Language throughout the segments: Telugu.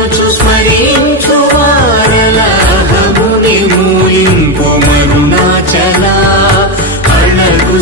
స్మరించు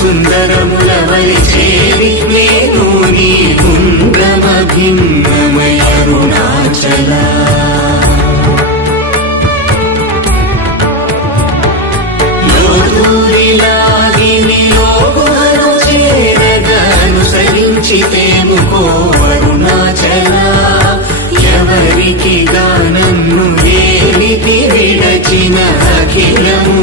సుందరములవలిచేవి నేను నీ కుండమభిన్నమయ అరుణాచల. చేరగనుసరించితేము కో అరుణాచల. ఎవరికి గానన్ను దేవికి విడచిన అఖిలము?